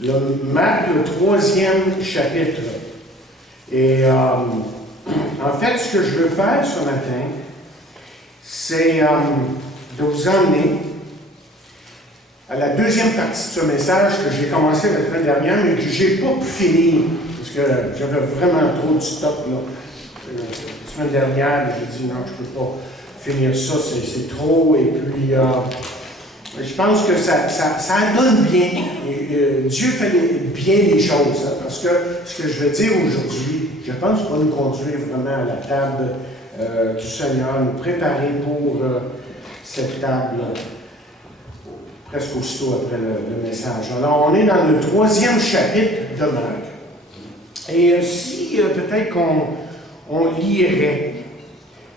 Marc, le 3e chapitre. Et en fait, ce que je veux faire ce matin, c'est de vous emmener à la deuxième partie de ce message que j'ai commencé la semaine dernière, mais que je n'ai pas pu finir, parce que j'avais vraiment trop de stock là. La semaine dernière, j'ai dit non, je ne peux pas finir ça, c'est trop, et puis je pense que ça donne bien. Dieu fait bien les choses, hein, parce que ce que je vais dire aujourd'hui, je pense qu'il va nous conduire vraiment à la table du Seigneur, nous préparer pour cette table presque aussitôt après le message. Alors, on est dans le 3e chapitre de Marc. Et si peut-être qu'on lirait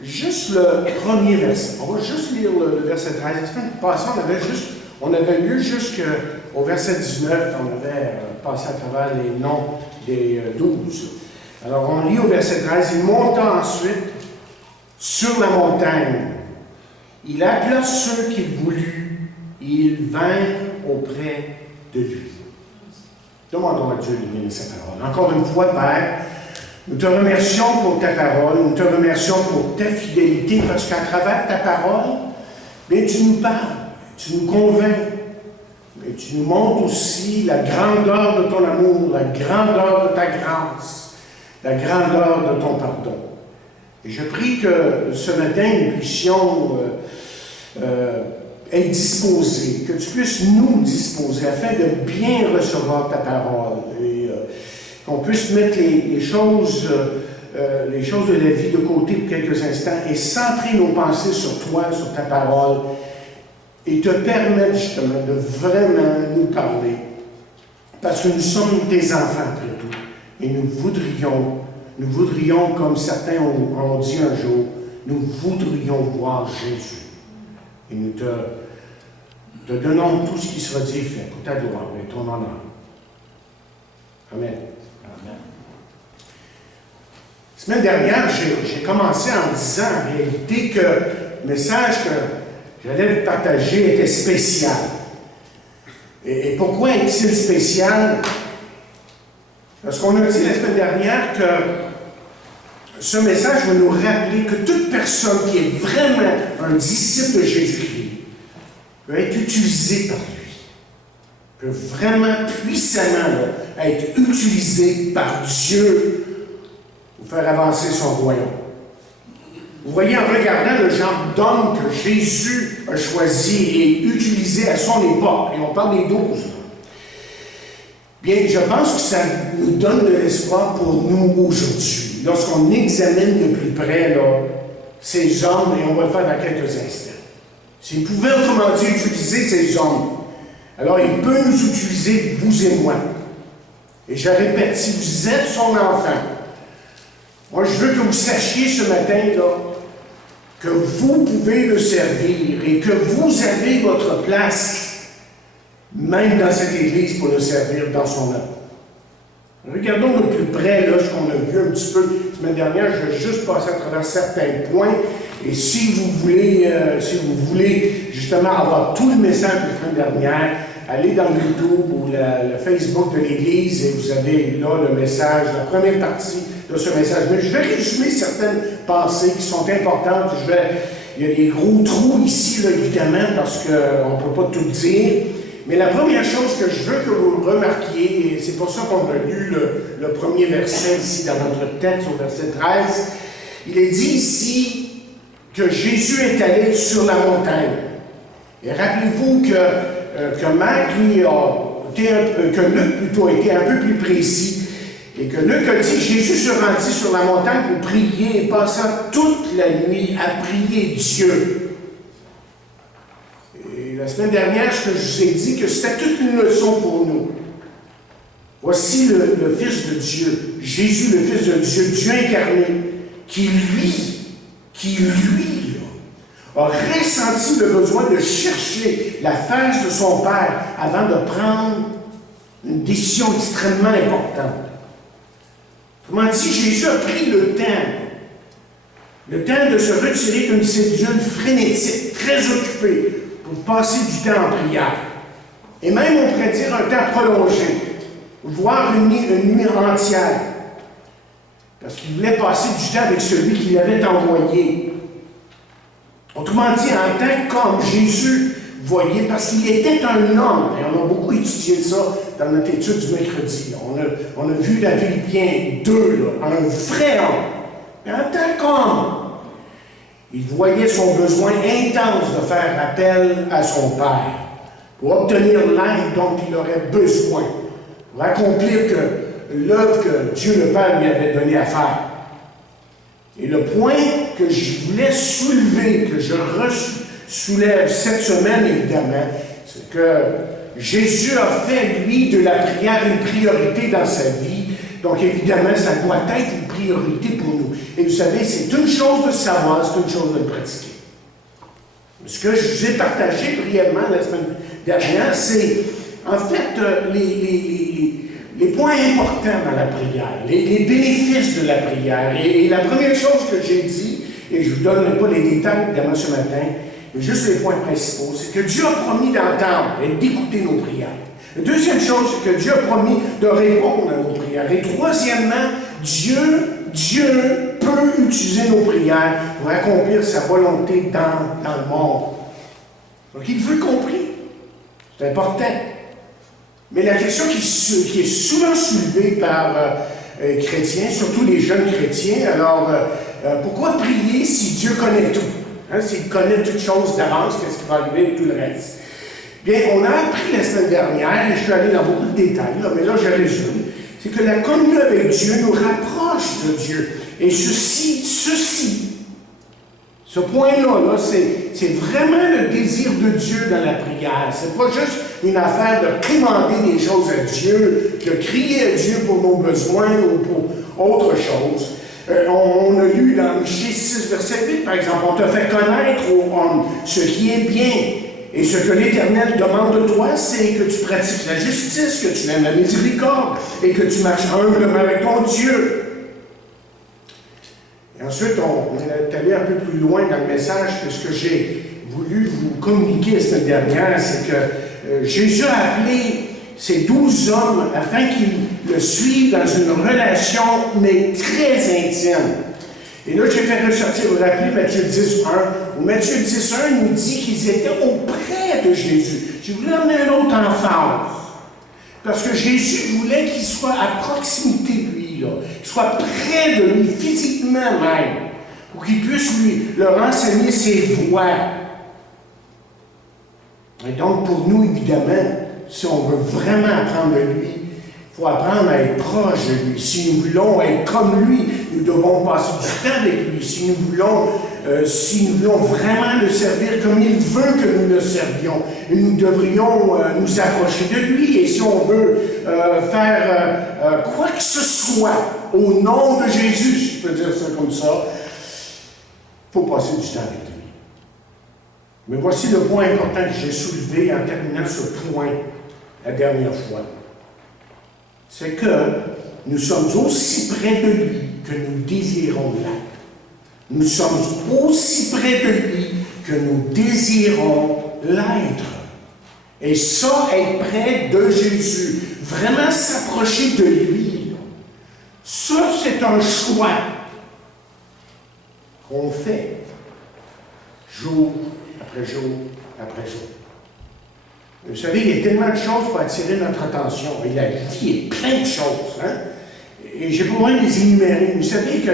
juste le premier verset. On va juste lire le verset 13. La semaine passée, on avait lu jusqu'au verset 19. On avait passé à travers les noms des 12. Alors, on lit au verset 13. Il monta ensuite sur la montagne. Il appela ceux qu'il voulut et ils vinrent auprès de lui. Demandons à Dieu de bénir sa parole. Encore une fois, Père, nous te remercions pour ta parole, nous te remercions pour ta fidélité, parce qu'à travers ta parole, bien, tu nous parles, tu nous convaincs, mais tu nous montres aussi la grandeur de ton amour, la grandeur de ta grâce, la grandeur de ton pardon. Et je prie que ce matin, nous puissions être disposés, que tu puisses nous disposer afin de bien recevoir ta parole et qu'on puisse mettre les choses de la vie de côté pour quelques instants et centrer nos pensées sur toi, sur ta parole et te permettre justement de vraiment nous parler parce que nous sommes tes enfants après tout et nous voudrions comme certains ont dit un jour, nous voudrions voir Jésus. Et nous te donnons tout ce qui sera dit et fait pour ta gloire et ton honneur. Amen. Amen. La semaine dernière, j'ai commencé en disant en réalité que le message que j'allais vous partager était spécial. Et pourquoi est-il spécial? Parce qu'on a dit la semaine dernière que ce message va nous rappeler que toute personne qui est vraiment un disciple de Jésus-Christ peut être utilisée par lui, peut vraiment puissamment être utilisée par Dieu pour faire avancer son royaume. Vous voyez, en regardant le genre d'homme que Jésus a choisi et utilisé à son époque, et on parle des 12, bien, je pense que ça nous donne de l'espoir pour nous aujourd'hui. Lorsqu'on examine de plus près ces hommes, et on va le faire dans quelques instants. S'il pouvait autrement dit utiliser ces hommes, alors il peut nous utiliser, vous et moi. Et je répète, si vous êtes son enfant, moi je veux que vous sachiez ce matin que vous pouvez le servir et que vous avez votre place même dans cette église pour le servir dans son œuvre. Regardons de plus près ce qu'on a vu un petit peu la semaine dernière. Je vais juste passer à travers certains points. Et si vous voulez justement avoir tout le message de la semaine dernière, allez dans YouTube ou le Facebook de l'Église et vous avez là le message, la première partie de ce message. Mais je vais résumer certaines pensées qui sont importantes. Il y a des gros trous ici, là, évidemment, parce qu'on ne peut pas tout dire. Mais la première chose que je veux que vous remarquiez, et c'est pour ça qu'on a lu le premier verset ici dans notre texte, au verset 13, il est dit ici que Jésus est allé sur la montagne. Et rappelez-vous que Marc, que Luc plutôt, était un peu plus précis, et que Luc a dit Jésus se rendit sur la montagne pour prier et passa toute la nuit à prier Dieu. La semaine dernière, ce que je vous ai dit, que c'était toute une leçon pour nous. Voici le Fils de Dieu, Jésus, le Fils de Dieu, Dieu incarné, qui lui, a ressenti le besoin de chercher la face de son Père avant de prendre une décision extrêmement importante. Autrement dit, Jésus a pris le temps de se retirer d'une cédule frénétique, très occupée, pour passer du temps en prière. Et même, on pourrait dire, un temps prolongé, voire une nuit entière. Parce qu'il voulait passer du temps avec celui qui l'avait envoyé. Autrement dit, en tant qu'homme, Jésus voyait, parce qu'il était un homme, et on a beaucoup étudié ça dans notre étude du mercredi. On a vu dans Philippiens 2, là, un vrai homme. Mais en tant qu'homme, il voyait son besoin intense de faire appel à son Père pour obtenir l'aide dont il aurait besoin, pour accomplir l'œuvre que Dieu le Père lui avait donnée à faire. Et le point que je voulais soulever, que je soulève cette semaine, évidemment, c'est que Jésus a fait, lui, de la prière une priorité dans sa vie. Donc, évidemment, ça doit être une priorité pour nous. Et vous savez, c'est une chose de savoir, c'est une chose de le pratiquer. Ce que je vous ai partagé brièvement la semaine dernière, c'est, en fait, les points importants dans la prière, les bénéfices de la prière. Et la première chose que j'ai dit, et je ne vous donnerai pas les détails évidemment ce matin, mais juste les points principaux, c'est que Dieu a promis d'entendre et d'écouter nos prières. La deuxième chose, c'est que Dieu a promis de répondre à nos prières. Et troisièmement, Dieu peut utiliser nos prières pour accomplir sa volonté dans le monde. Donc il veut compris. C'est important. Mais la question qui est souvent soulevée par chrétiens, surtout les jeunes chrétiens, alors pourquoi prier si Dieu connaît tout? Hein, s'il connaît toutes choses d'avance, qu'est-ce qui va arriver et tout le reste? Bien, on a appris la semaine dernière, et je suis allé dans beaucoup de détails, là, mais là je résume, c'est que la communion avec Dieu nous rapproche de Dieu. Et ce point-là, c'est vraiment le désir de Dieu dans la prière. C'est pas juste une affaire de commander des choses à Dieu, de crier à Dieu pour nos besoins ou pour autre chose. On a lu dans Michée 6, verset 8, par exemple, on te fait connaître, ô homme, ce qui est bien. Et ce que l'Éternel demande de toi, c'est que tu pratiques la justice, que tu aimes la miséricorde et que tu marches humblement avec ton Dieu. Et ensuite, on est allé un peu plus loin dans le message que ce que j'ai voulu vous communiquer la semaine dernière, c'est que Jésus a appelé ces 12 hommes afin qu'ils le suivent dans une relation, mais très intime. Et là, j'ai fait ressortir, vous vous rappelez, Matthieu 10.1, où Matthieu 10.1 nous dit qu'ils étaient auprès de Jésus. Je voulais emmener un autre emphase. Parce que Jésus voulait qu'ils soient à proximité de lui, là, qu'ils soient près de lui, physiquement même, pour qu'ils puissent leur enseigner ses voies. Et donc, pour nous, évidemment, si on veut vraiment apprendre de lui, il faut apprendre à être proche de lui. Si nous voulons être comme lui, nous devons passer du temps avec lui. Si nous voulons vraiment le servir comme il veut que nous le servions, nous devrions nous approcher de lui. Et si on veut faire quoi que ce soit au nom de Jésus, si je peux dire ça comme ça, il faut passer du temps avec lui. Mais voici le point important que j'ai soulevé en terminant ce point la dernière fois. C'est que nous sommes aussi près de lui que nous désirons l'être. Nous sommes aussi près de lui que nous désirons l'être. Et ça, être près de Jésus, vraiment s'approcher de lui, ça, c'est un choix qu'on fait jour après jour après jour. Vous savez, il y a tellement de choses pour attirer notre attention. Et la vie est plein de choses. Hein? Et j'ai pas besoin de les énumérer. Vous savez qu'il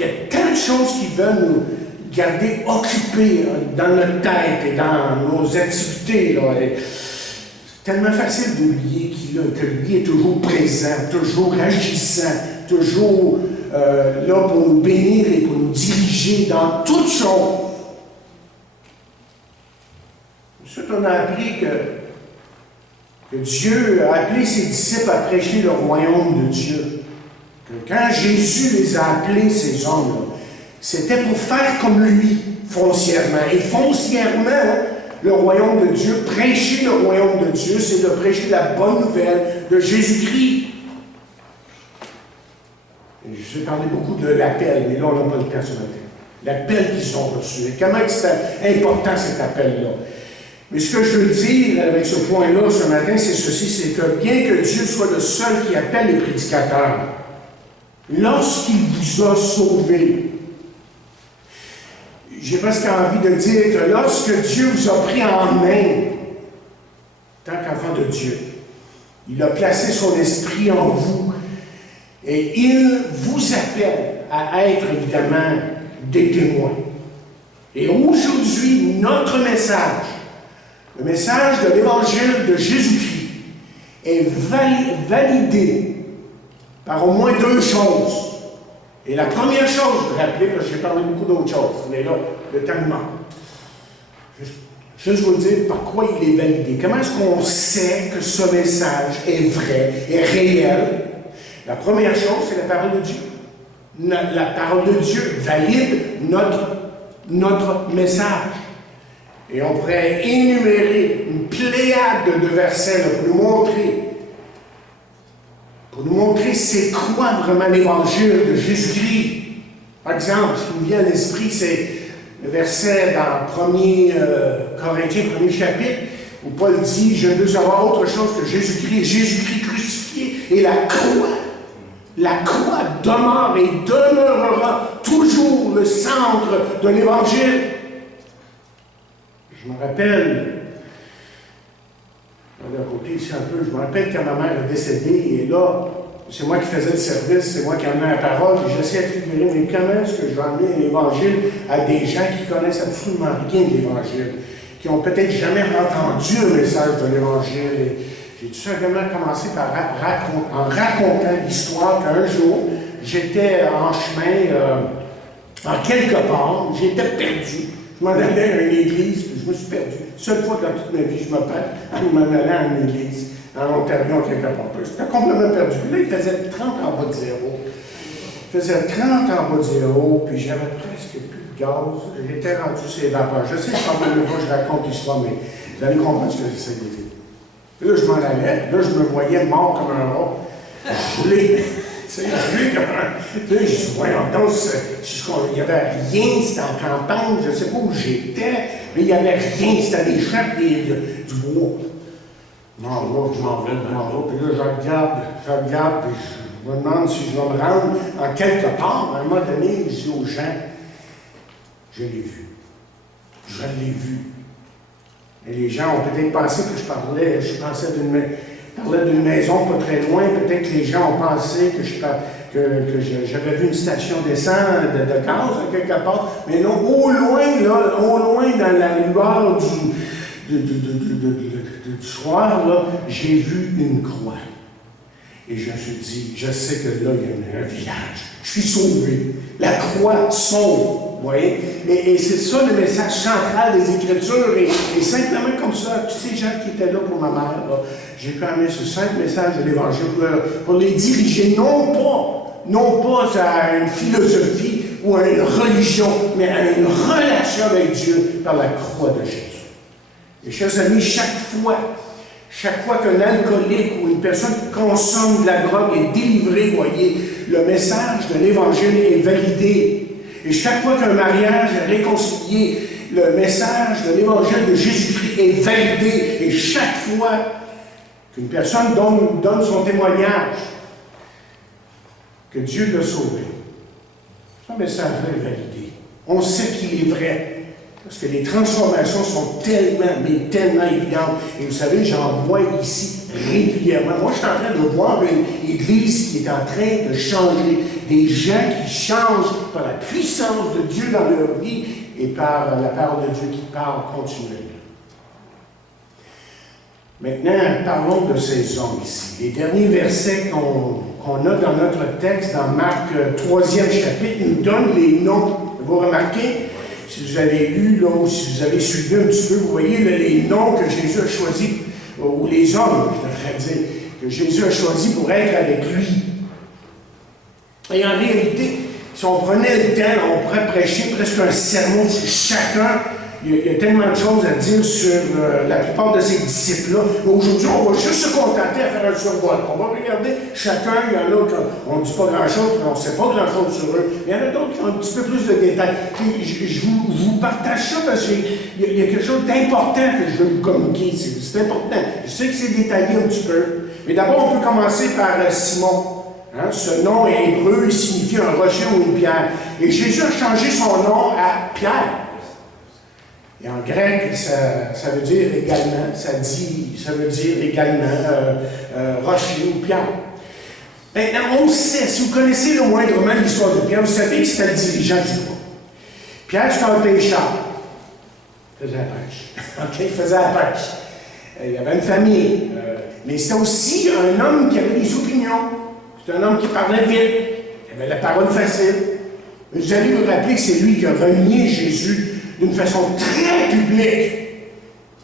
y a tant de choses qui veulent nous garder occupés dans notre tête et dans nos activités. Là. C'est tellement facile d'oublier que lui est toujours présent, toujours agissant, toujours là pour nous bénir et pour nous diriger dans toutes choses. Ensuite, on a appris que Dieu a appelé ses disciples à prêcher le royaume de Dieu. Que quand Jésus les a appelés, ces hommes-là, c'était pour faire comme lui, foncièrement. Et foncièrement, le royaume de Dieu, prêcher le royaume de Dieu, c'est de prêcher la bonne nouvelle de Jésus-Christ. Je vous ai parlé beaucoup de l'appel, mais là, on n'a pas le temps ce matin. L'appel qu'ils ont reçu. Et comment c'est important cet appel-là? Mais ce que je veux dire avec ce point-là ce matin, c'est ceci, c'est que bien que Dieu soit le seul qui appelle les prédicateurs, lorsqu'il vous a sauvé, j'ai presque envie de dire que lorsque Dieu vous a pris en main, tant qu'enfant de Dieu, il a placé son esprit en vous et il vous appelle à être évidemment des témoins. Et aujourd'hui, notre message, le message de l'Évangile de Jésus-Christ, est validé par au moins deux choses. Et la première chose, je vais rappeler, parce que j'ai parlé beaucoup d'autres choses, mais là, le temps manque. Juste vous dire par quoi il est validé. Comment est-ce qu'on sait que ce message est vrai, est réel? La première chose, c'est la parole de Dieu. La parole de Dieu valide notre message. Et on pourrait énumérer une pléiade de versets là, pour nous montrer c'est quoi vraiment l'évangile de Jésus-Christ. Par exemple, ce qui me vient à l'esprit, c'est le verset dans 1 Corinthiens, 1er chapitre, où Paul dit « Je ne veux savoir autre chose que Jésus-Christ crucifié et la croix. La croix demeure et demeurera toujours le centre de l'Évangile. » Je me rappelle, de côté ici un peu, je me rappelle quand ma mère est décédée, et là, c'est moi qui faisais le service, c'est moi qui amenais la parole, et j'essayais de figurer, mais comment est-ce que je vais amener l'Évangile à des gens qui connaissent absolument rien de l'Évangile, qui n'ont peut-être jamais entendu le message de l'Évangile. Et j'ai tout simplement commencé par en racontant l'histoire qu'un jour, j'étais en chemin, en quelque part, j'étais perdu. Je m'en allais à une église, puis je me suis perdu. Seule fois dans toute ma vie, je me perds en m'en allant à une église, en Ontario, quelque part. J'étais complètement perdu. Puis là, il faisait 30 en bas de zéro. Il faisait 30 en bas de zéro, puis j'avais presque plus de gaz. J'étais rendu sur les vapeurs. Je sais que je raconte l'histoire, mais vous allez comprendre ce que j'essaie de dire. Puis là, je m'en allais. Là, je me voyais mort comme un rat. Gelé. Tu sais, je dis, voyons donc, il n'y avait rien, c'était en campagne, je ne sais pas où j'étais, mais il n'y avait rien, c'était des champs du bois. Non, là, je m'en vais, puis là, je regarde, puis je me demande si je vais me rendre en quelque part. À un moment donné, je dis aux gens, je l'ai vu. Je l'ai vu. Et les gens ont peut-être pensé que je pensais d'une maison pas très loin, peut-être que les gens ont pensé que j'avais vu une station d'essence, de gaz, quelque part, mais non, au loin, dans la lueur du soir, là, j'ai vu une croix. Et je me suis dit, je sais que là, il y a un village. Je suis sauvé. La croix sauve. Vous voyez? Et c'est ça le message central des Écritures. Et simplement comme ça, tous ces gens qui étaient là pour ma mère, j'ai pu amener ce simple message de l'Évangile pour les diriger, non pas à une philosophie ou à une religion, mais à une relation avec Dieu par la croix de Jésus. Et chers amis, chaque fois qu'un alcoolique ou une personne qui consomme de la drogue est délivrée, voyez, le message de l'Évangile est validé. Et chaque fois qu'un mariage est réconcilié, le message de l'Évangile de Jésus-Christ est validé. Et chaque fois qu'une personne donne son témoignage, que Dieu l'a sauvé, ce message-là est validé. On sait qu'il est vrai. Parce que les transformations sont tellement évidentes. Et vous savez, j'en vois ici régulièrement. Moi, je suis en train de voir une église qui est en train de changer. Des gens qui changent par la puissance de Dieu dans leur vie et par la parole de Dieu qui parle continuellement. Maintenant, parlons de ces hommes ici. Les derniers versets qu'on a dans notre texte, dans Marc 3e chapitre, nous donnent les noms. Vous remarquez? Si vous avez lu, là, ou si vous avez suivi un petit peu, vous voyez là, les noms que Jésus a choisis, ou les hommes, je devrais dire, que Jésus a choisis pour être avec lui. Et en réalité, si on prenait le temps, on pourrait prêcher presque un sermon sur chacun il y a tellement de choses à dire sur la plupart de ces disciples-là. Mais aujourd'hui, on va juste se contenter à faire un survol. On va regarder chacun. Il y en a qui on ne dit pas grand-chose, on ne sait pas grand-chose sur eux. Il y en a d'autres qui ont un petit peu plus de détails. Puis, je vous partage ça parce qu'il y a quelque chose d'important que je veux vous communiquer. C'est important. Je sais que c'est détaillé un petit peu. Mais d'abord, on peut commencer par Simon. Hein, ce nom hébreu, il signifie un rocher ou une pierre. Et Jésus a changé son nom à Pierre. Et en grec, ça veut dire également, ça veut dire également rocher ou pierre. Maintenant, on sait, si vous connaissez le moindrement l'histoire de Pierre, vous savez que c'était le dirigeant du groupe. Pierre, c'était un pêcheur. Il faisait la pêche. OK, il faisait la pêche. Il y avait une famille. Mais c'était aussi un homme qui avait des opinions. C'est un homme qui parlait vite, il avait la parole facile. Vous allez vous rappeler que c'est lui qui a renié Jésus d'une façon très publique,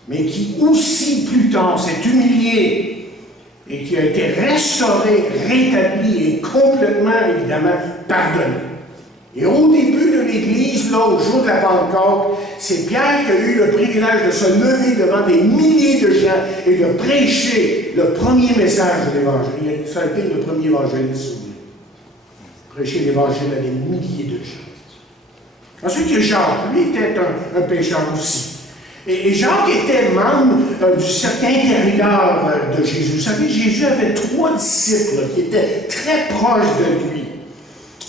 mais qui aussi plus tard s'est humilié et qui a été restauré, rétabli et complètement, évidemment, pardonné. Et au début de l'Église, là, au jour de la Pentecôte, c'est Pierre qui a eu le privilège de se lever devant des milliers de gens et de prêcher le premier message de l'Évangile. Ça a été le premier évangéliste. Prêcher l'Évangile à des milliers de gens. Ensuite, il y a Jacques. Lui était un pécheur aussi. Et Jacques était membre du cercle intérieur de Jésus. Vous savez, Jésus avait 3 disciples qui étaient très proches de lui.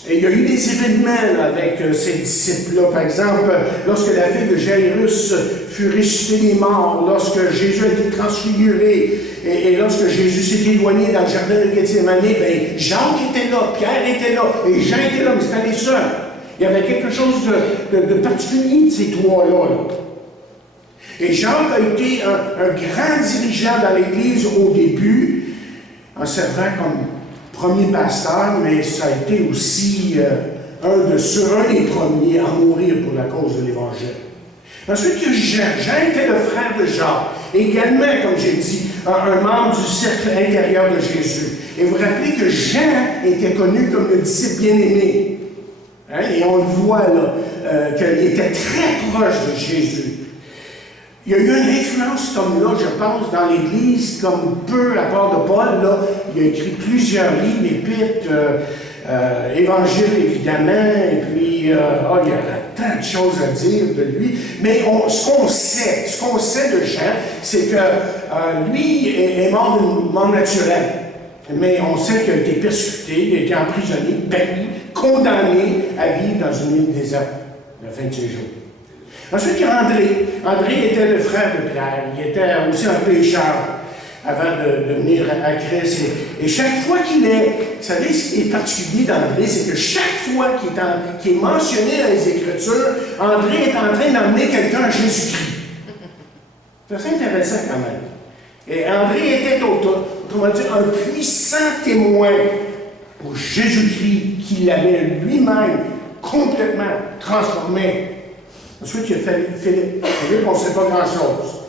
Et il y a eu des événements là, avec ces disciples-là. Par exemple, lorsque la fille de Jairus fut ressuscitée des morts, lorsque Jésus a été transfiguré, et lorsque Jésus s'est éloigné dans le jardin de Gethsémane, bien, Jacques était là, Pierre était là, et Jean était là, mais c'était les seuls. Il y avait quelque chose de particulier de ces 3-là. Là. Et Jacques a été un grand dirigeant dans l'Église au début, en servant comme premier pasteur, mais ça a été aussi un des premiers à mourir pour la cause de l'Évangile. Ensuite, il y a Jean. Jean était le frère de Jacques, également, comme j'ai dit, un membre du cercle intérieur de Jésus. Et vous vous rappelez que Jean était connu comme le disciple bien-aimé. Hein? Et on le voit là, qu'il était très proche de Jésus. Il y a eu une influence comme là, je pense, dans l'Église, comme peu, à part de Paul, là, il a écrit plusieurs livres, épîtres, évangiles évidemment, et puis il y a tant de choses à dire de lui. Mais ce qu'on sait de Jean, c'est que lui est mort d'une mort naturelle. Mais on sait qu'il a été persécuté, il a été emprisonné, banni, condamné à vivre dans une île déserte la fin de ses jours. Ensuite, il y a André. André était le frère de Pierre. Il était aussi un pécheur avant de venir à Christ. Et chaque fois qu'il est... Vous savez, ce qui est particulier d'André, c'est que chaque fois qu'il est mentionné dans les Écritures, André est en train d'emmener quelqu'un à Jésus-Christ. C'est assez intéressant quand même. Et André était, autrement dit, un puissant témoin pour Jésus-Christ qui l'avait lui-même complètement transformé. Ensuite, il y a Philippe. Philippe, on ne sait pas grand-chose.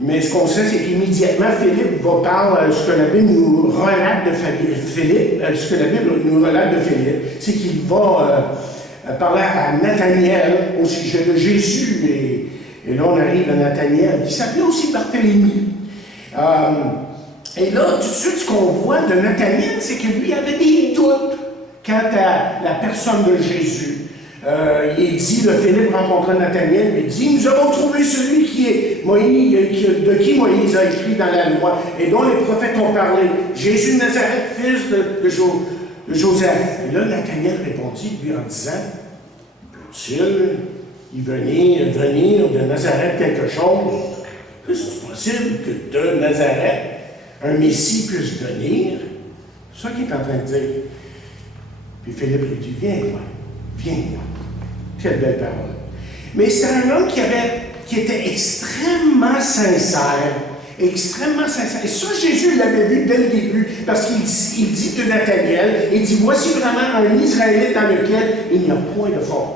Mais ce qu'on sait, c'est qu'immédiatement, Philippe va parler ce que la Bible nous relate de Philippe. Ce que la Bible nous relate de Philippe, c'est qu'il va parler à Nathanaël au sujet de Jésus. Et là, on arrive à Nathanaël, qui s'appelait aussi Barthélemy. Et là, tout de suite, ce qu'on voit de Nathanaël, c'est que lui avait des doutes quant à la personne de Jésus. Il dit, Philippe rencontra Nathanaël, il dit, nous avons trouvé celui qui est Moïse, de qui Moïse a écrit dans la loi, et dont les prophètes ont parlé, Jésus de Nazareth, fils de Joseph. Et là, Nathanaël répondit, lui, en disant, peut-il y venir de Nazareth quelque chose? Est-ce possible que de Nazareth, un Messie puisse venir? C'est ça qu'il est en train de dire. Puis Philippe lui dit, viens, moi. Viens, moi. Quelle belle parole. Mais c'était un homme qui était extrêmement sincère. Extrêmement sincère. Et ça, Jésus l'avait vu dès le début, parce qu'il dit de Nathanaël, il dit, voici vraiment un Israélite dans lequel il n'y a point de faute.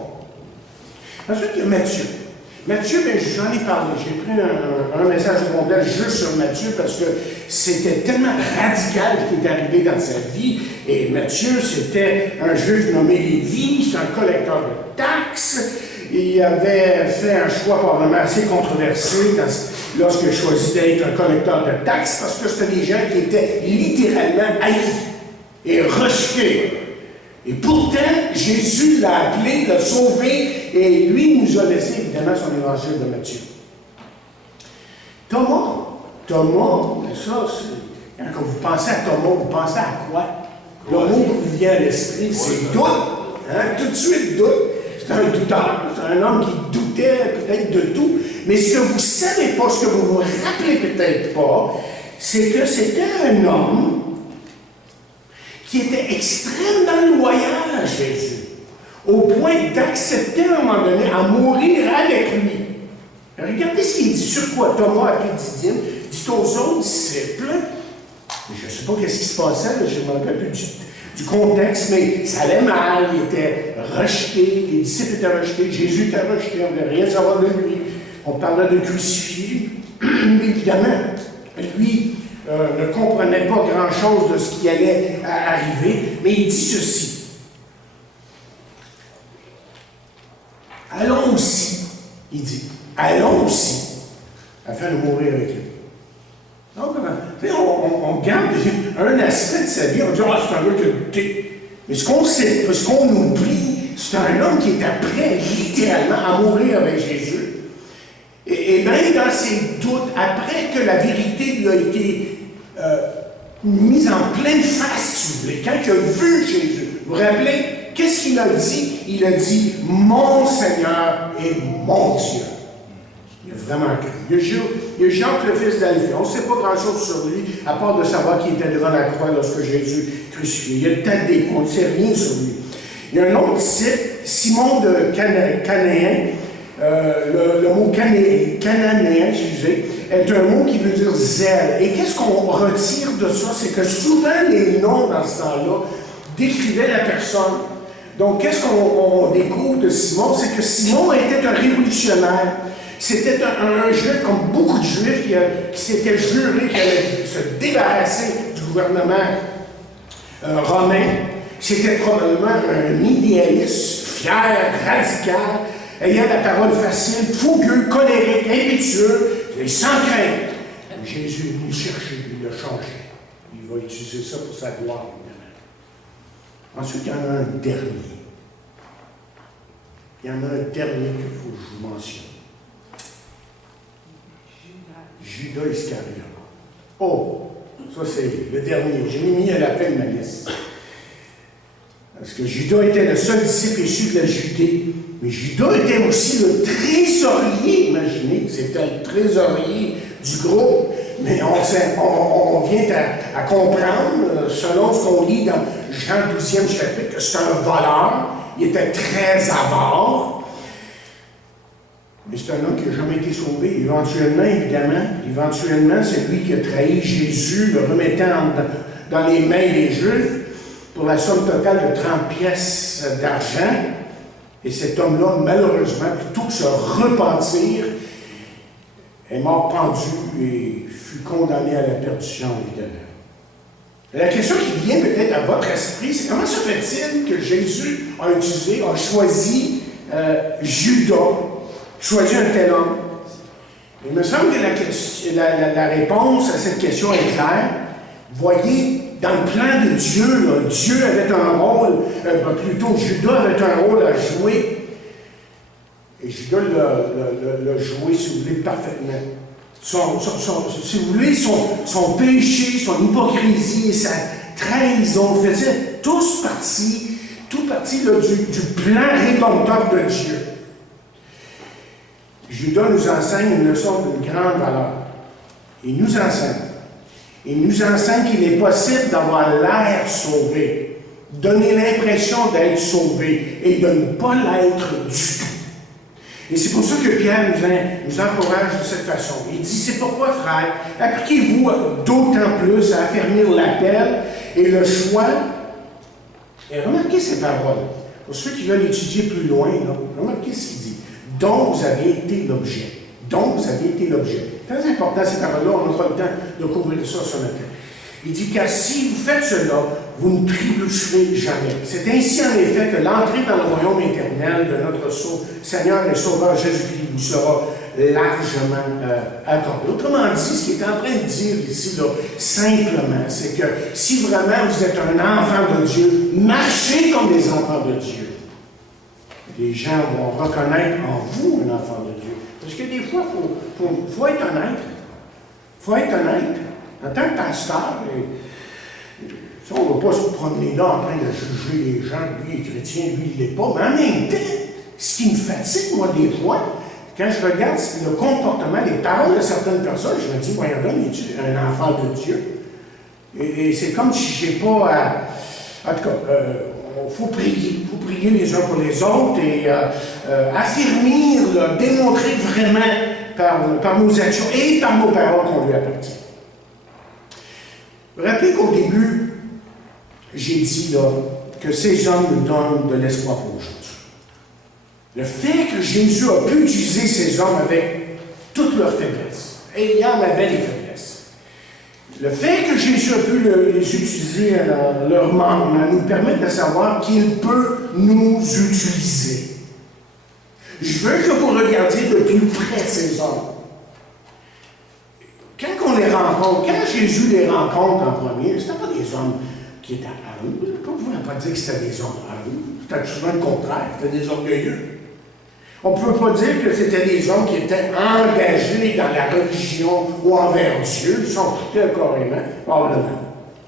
Ensuite, il y a Matthieu. Matthieu, bien, j'en ai parlé. J'ai pris un message complet juste sur Matthieu parce que c'était tellement radical ce qui est arrivé dans sa vie. Et Matthieu, c'était un juif nommé Lévi, c'est un collecteur de taxes. il avait fait un choix probablement assez controversé lorsqu'il a choisi d'être un collecteur de taxes, parce que c'était des gens qui étaient littéralement haïs et rejetés. Et pourtant, Jésus l'a appelé, l'a sauvé, et lui nous a laissé évidemment son évangile de Matthieu. Thomas, mais ça, c'est, quand vous pensez à Thomas, vous pensez à quoi? Le mot qui vous vient à l'esprit, c'est doute. Hein? Tout de suite, doute. C'est un douteur, c'est un homme qui doutait peut-être de tout. Mais ce que vous ne savez pas, ce que vous ne vous rappelez peut-être pas, c'est que c'était un homme qui était extrêmement loyal à Jésus, au point d'accepter à un moment donné à mourir avec lui. Regardez ce qu'il dit sur quoi Thomas a pris Didyme. Dit aux autres disciples, je ne sais pas ce qui se passait, je ne me rappelle plus du contexte, mais ça allait mal, il était rejeté, les disciples étaient rejetés, Jésus était rejeté, on ne voulait rien savoir de lui, on parlait de crucifier. Évidemment, lui ne comprenait pas grand-chose de ce qui allait arriver, mais il dit ceci. Allons aussi, il dit, allons aussi, afin de mourir avec lui. Donc, on garde un aspect de sa vie, on dit, ah, c'est un gars qui a douté. Mais ce qu'on sait, ce qu'on oublie, c'est un homme qui était prêt, littéralement, à mourir avec Jésus. Et même dans ses doutes, après que la vérité lui a été mise en pleine face, si vous voulez, quand il a vu Jésus, vous vous rappelez, qu'est-ce qu'il a dit? Il a dit, mon Seigneur et mon Dieu. Il a vraiment cru. Il y a Jacques, le fils d'Alphée. On ne sait pas grand-chose sur lui, à part de savoir qu'il était devant la croix lorsque Jésus crucifié. Il y a Thaddée, on ne sait rien sur lui. Il y a un autre disciple, Simon de Cananéen. Le mot cananéen, excusez, est un mot qui veut dire zèle. Et qu'est-ce qu'on retire de ça? C'est que souvent les noms dans ce temps-là décrivaient la personne. Donc, qu'est-ce qu'on découvre de Simon? C'est que Simon était un révolutionnaire. C'était un juif, comme beaucoup de juifs, qui s'étaient jurés qu'il allait se débarrasser du gouvernement romain. C'était probablement un idéaliste, fier, radical, ayant la parole facile, fougueux, colérique, impétueux, et sans crainte. Jésus est venu chercher, il l'a changé. Il va utiliser ça pour sa gloire, évidemment. Ensuite, il y en a un dernier. Il y en a un dernier qu'il faut que je vous mentionne. Judas Iscariote. Oh, ça c'est le dernier. J'ai mis à la fin de ma liste. Parce que Judas était le seul disciple issu de la Judée. Mais Judas était aussi le trésorier, imaginez, c'était le trésorier du groupe. Mais on vient à comprendre, selon ce qu'on lit dans Jean 12e chapitre, que c'est un voleur, il était très avare. Mais c'est un homme qui n'a jamais été sauvé. Éventuellement, c'est lui qui a trahi Jésus, le remettant dans les mains des Juifs pour la somme totale de 30 pièces d'argent. Et cet homme-là, malheureusement, plutôt que se repentir, est mort pendu et fut condamné à la perdition, évidemment. La question qui vient peut-être à votre esprit, c'est comment se fait-il que Jésus a choisi Judas, choisi un tel homme? Il me semble que la réponse à cette question est claire. Voyez, dans le plan de Dieu, là, Dieu avait un rôle, plutôt Judas avait un rôle à jouer. Et Judas l'a joué, si vous voulez, parfaitement. Si vous voulez, son péché, son hypocrisie et sa trahison faisaient tout partie là, du plan rédempteur de Dieu. Judas nous enseigne une leçon d'une grande valeur. Il nous enseigne qu'il est possible d'avoir l'air sauvé, donner l'impression d'être sauvé et de ne pas l'être du tout. Et c'est pour ça que Pierre nous encourage de cette façon. Il dit, c'est pourquoi, frères, appliquez-vous d'autant plus à affermir l'appel et le choix. Et remarquez ces paroles. Pour ceux qui veulent étudier plus loin, là, remarquez ce qu'il dit. Dont vous avez été l'objet. Dont vous avez été l'objet. Très important ces paroles-là, on n'a pas le temps de couvrir ça ce matin. Il dit, car si vous faites cela, vous ne trébucherez jamais. C'est ainsi en effet que l'entrée dans le royaume éternel de notre Seigneur et Sauveur Jésus-Christ vous sera largement accordée. Autrement dit, ce qu'il est en train de dire ici, là, simplement, c'est que si vraiment vous êtes un enfant de Dieu, marchez comme des enfants de Dieu. Les gens vont reconnaître en vous un enfant de Dieu. Parce que des fois, il faut être honnête. Il faut être honnête. En tant que pasteur, on ne va pas se promener là en train de juger les gens, lui est chrétien, lui il ne l'est pas. Mais en même temps, ce qui me fatigue, moi, des fois, quand je regarde le comportement, les paroles de certaines personnes, je me dis, voyons donc, es-tu un enfant de Dieu? Et c'est comme si je n'ai pas à... En tout cas, il faut prier les uns pour les autres et affirmer, là, démontrer vraiment par nos actions et par nos paroles qu'on lui appartient. Rappelez qu'au début, j'ai dit là, que ces hommes nous donnent de l'espoir pour aujourd'hui. Le fait que Jésus a pu utiliser ces hommes avec toutes leurs faiblesses, et il y en avait des faiblesses, le fait que Jésus a pu les utiliser à leur manquement nous permet de savoir qu'il peut nous utiliser. Je veux que vous regardiez de plus près ces hommes. Quand on les rencontre, quand Jésus les rencontre en premier, ce n'étaient pas des hommes qui étaient humbles. On ne pouvait pas dire que c'était des hommes humbles. C'était souvent le contraire, c'était des orgueilleux. On ne peut pas dire que c'était des hommes qui étaient engagés dans la religion ou envers Dieu. Ils s'en foutaient carrément, probablement.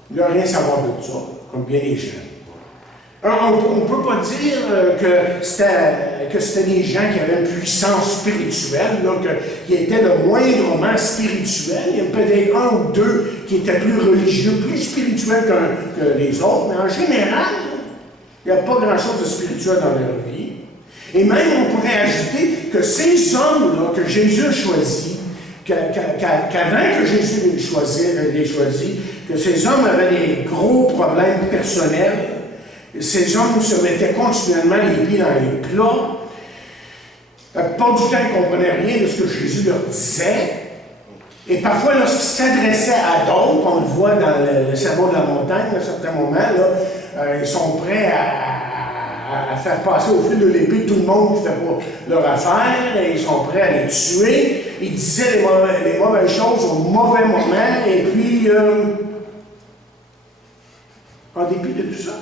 Ils ne veulent rien savoir de ça, comme bien les gens. Alors, on ne peut pas dire que c'était des gens qui avaient une puissance spirituelle, là, qui étaient le moindrement spirituels. Il y en a peut-être un ou deux qui étaient plus religieux, plus spirituels que les autres, mais en général, il n'y a pas grand-chose de spirituel dans leur vie. Et même, on pourrait ajouter que ces hommes-là que Jésus a choisis, qu'avant que Jésus les choisit, que ces hommes avaient des gros problèmes personnels. Ces hommes se mettaient continuellement les pieds dans les plats. La plupart du temps, ils ne comprenaient rien de ce que Jésus leur disait. Et parfois, lorsqu'ils s'adressaient à d'autres, on le voit dans le sermon de la montagne, à certains moments, là, ils sont prêts à faire passer au fil de l'épée tout le monde qui fait pas leur affaire, et ils sont prêts à les tuer. Ils disaient les mauvaises choses au mauvais moment, et puis, en dépit de tout ça,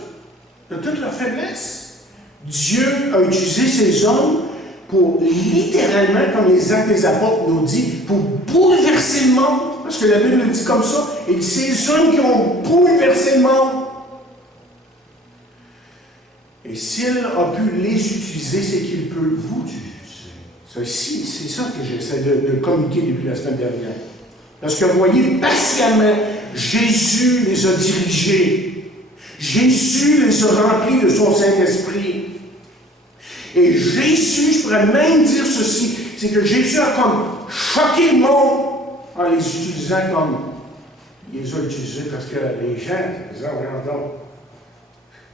de toute leur faiblesse, Dieu a utilisé ces hommes pour littéralement, comme les Actes des Apôtres nous dit, pour bouleverser le monde. Parce que la Bible le dit comme ça. Et ces hommes qui ont bouleversé le monde. Et s'il a pu les utiliser, c'est qu'il peut vous utiliser. C'est ça que j'essaie de communiquer depuis la semaine dernière. Parce que vous voyez, patiemment, Jésus les a dirigés. Jésus les a remplis de son Saint-Esprit. Et Jésus, je pourrais même dire ceci, c'est que Jésus a comme choqué le monde en les utilisant comme il les a utilisés parce que les gens disaient,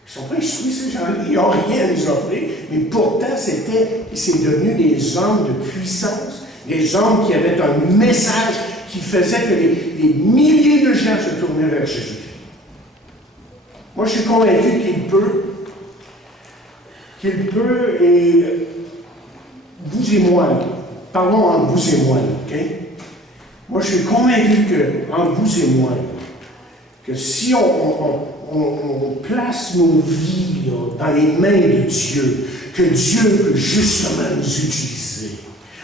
ils sont pas instruits, ces gens-là, ils n'ont rien à nous offrir, mais pourtant c'est devenu des hommes de puissance, des hommes qui avaient un message qui faisait que des milliers de gens se tournaient vers Jésus. Moi, je suis convaincu qu'il peut, et vous et moi, là, parlons entre vous et moi, là, OK? Moi, je suis convaincu entre vous et moi, là, que si on place nos vies là, dans les mains de Dieu, que Dieu peut justement nous utiliser,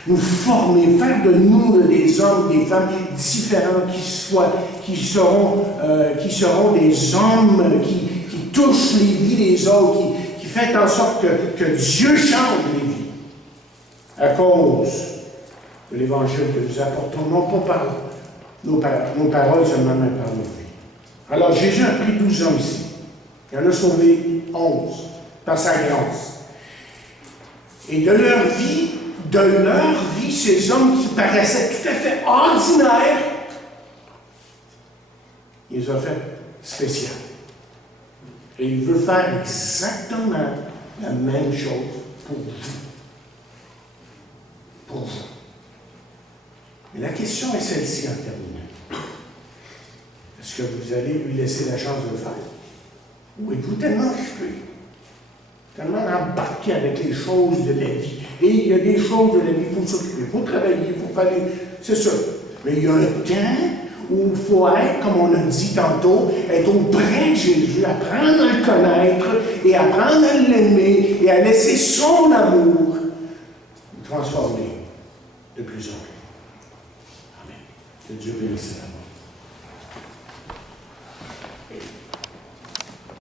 nous former, faire de nous des hommes, des femmes différents qui seront des hommes qui touchent les vies des autres, qui font en sorte que Dieu change les vies à cause de l'Évangile que nous apportons, non pas par nos paroles seulement, mais par nos vies. Alors Jésus a pris 12 hommes ici. Il en a sauvé 11 par sa grâce. Et de leur vie, ces hommes qui paraissaient tout à fait ordinaires, il les a fait spéciaux. Et il veut faire exactement la même chose pour vous. Pour vous. Mais la question est celle-ci en terminant. Est-ce que vous allez lui laisser la chance de le faire? Ou êtes-vous tellement occupé, tellement embarqué avec les choses de la vie? Et il y a des choses de la vie, il faut s'occuper, il faut travailler, il faut faire des... C'est ça. Mais il y a un temps où il faut être, comme on a dit tantôt, être auprès de Jésus, apprendre à le connaître et apprendre à l'aimer et à laisser son amour nous transformer de plus en plus. Amen. Que Dieu bénisse la